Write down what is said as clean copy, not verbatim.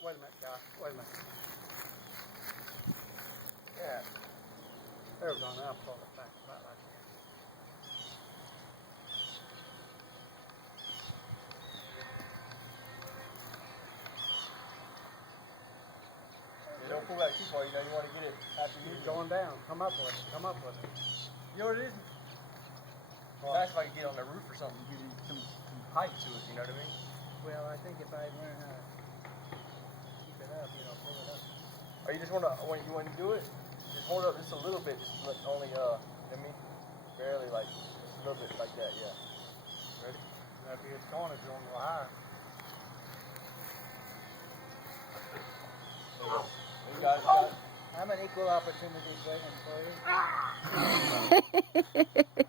Wait a minute, Josh. Wait a minute. Yeah. There we go. Now pull it back about like that. You don't pull that too far, you know, you want to get it after you. Keep going down. Come up with it. Come up with it. You know what it is? It's nice if I could get on the roof or something, give you some height to it, you know what I mean? Well, I think if I learn how to keep it up, pull it up. Or you just want to, when you want to do it, just hold it up just a little bit, just only, you know what I mean? Barely, like, just a little bit like that, yeah. Ready? Maybe it's going if you want to go higher. You got it, got it. I'm an equal opportunity waiting for you.